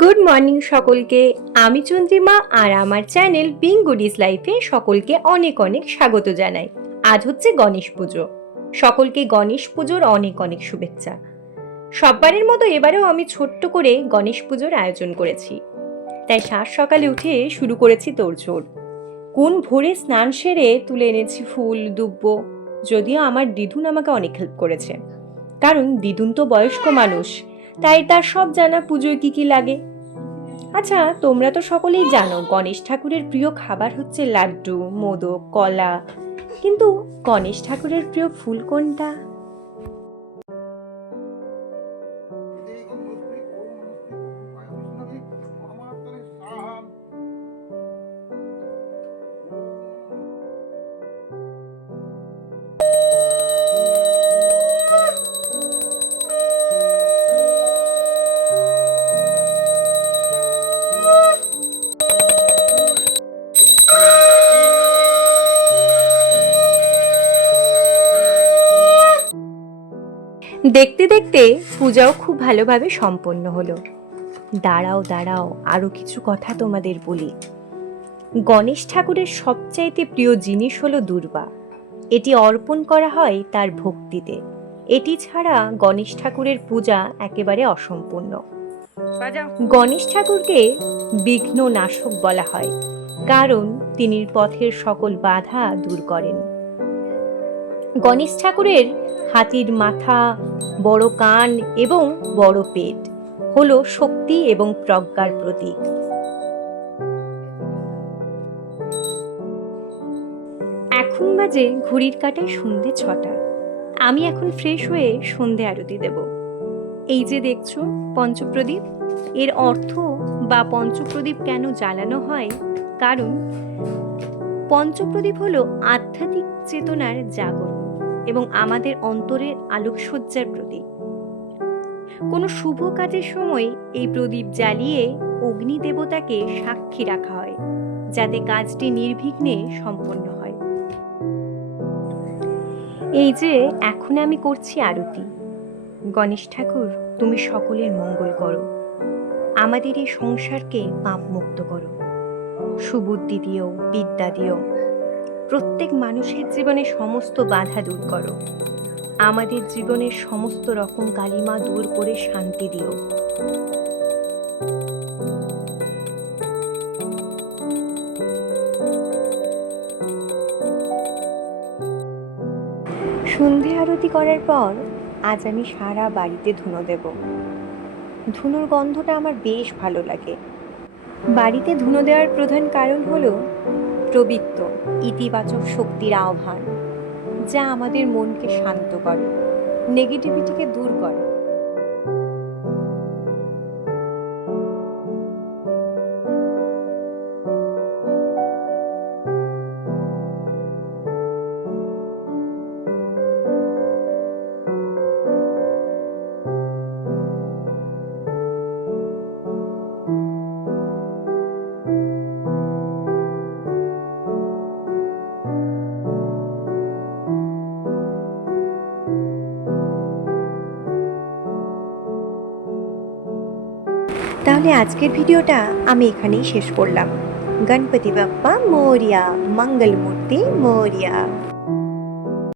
Good morning সকলকে। আমি চন্দ্রিমা আর আমার চ্যানেল বিং গুডিস লাইফে সকলকে অনেক অনেক স্বাগত জানাই। আজ হচ্ছে গণেশ পুজো। সকলকে গণেশ পুজোর অনেক অনেক শুভেচ্ছা। সববারের মতো এবারেও আমি ছোট্ট করে গণেশ পুজোর আয়োজন করেছি, তাই সাত সকালে উঠে শুরু করেছি তোড়জোড়। কোন ভোরে স্নান সেরে তুলে এনেছি ফুল দুব্ব। যদিও আমার দিদুন আমাকে অনেক হেল্প করেছে, কারণ দিদুন তো বয়স্ক মানুষ, তাই তার সব জানা পুজোয় কি কি লাগে। আচ্ছা, তোমরা তো সকলেই জানো গণেশ ঠাকুরের প্রিয় খাবার হচ্ছে লাড্ডু, মোদক, কলা। কিন্তু গণেশ ঠাকুরের প্রিয় ফুল কোনটা? দেখতে দেখতে পূজাও খুব ভালোভাবে সম্পন্ন হলো। দাঁড়াও দাঁড়াও, আরো কিছু কথা তোমাদের বলি। গণেশ ঠাকুরের সবচাইতে প্রিয় জিনিস হলো দূর্বা। এটি অর্পণ করা হয় তার ভক্তিতে। এটি ছাড়া গণেশ ঠাকুরের পূজা একেবারে অসম্পূর্ণ। গণেশ ঠাকুরকে বিঘ্ন নাশক বলা হয়, কারণ তিনি পথের সকল বাধা দূর করেন। গণেশ ঠাকুরের হাতির মাথা, বড় কান এবং বড় পেট হলো শক্তি এবং প্রজ্ঞার প্রতীক। এখন বাজে ঘড়ির কাঁটায় সন্ধে 6টা। আমি এখন ফ্রেশ হয়ে সন্ধে আরতি দেব। এই যে দেখছো পঞ্চপ্রদীপ, এর অর্থ বা পঞ্চপ্রদীপ কেন জ্বালানো হয়, কারণ পঞ্চপ্রদীপ হলো আধ্যাত্মিক চেতনার জাগরণ এবং আমাদের অন্তরের আলোকসজ্জার প্রতীক। কোনো শুভ কাজের সময় এই প্রদীপ জ্বালিয়ে অগ্নি দেবতাকে সাক্ষী রাখা হয়, যাতে কাজটি নির্বিঘ্নে সম্পন্ন হয়। এই যে এখন আমি করছি আরতি। গণেশ ঠাকুর, তুমি সকলের মঙ্গল করো, আমাদের এই সংসারকে পাপ মুক্ত করো, সুবুদ্ধি দিও, বিদ্যা দিও, প্রত্যেক মানুষের জীবনে সমস্ত বাধা দূর করো, আমাদের জীবনের সমস্ত রকম কালিমা দূর করে শান্তি দিও। সন্ধে আরতি করার পর আজ আমি সারা বাড়িতে ধুনো দেব। ধুনোর গন্ধটা আমার বেশ ভালো লাগে। বাড়িতে ধুনো দেওয়ার প্রধান কারণ হলো পবিত্র ইতিবাচক শক্তির আহ্বান, যা আমাদের মনকে শান্ত করে, নেগেটিভিটিকে দূর করে। তাহলে আজকের ভিডিওটা আমি এখানেই শেষ করলাম। গণপতি বাপ্পা মোরিয়া, মঙ্গল মূর্তি মোরিয়া।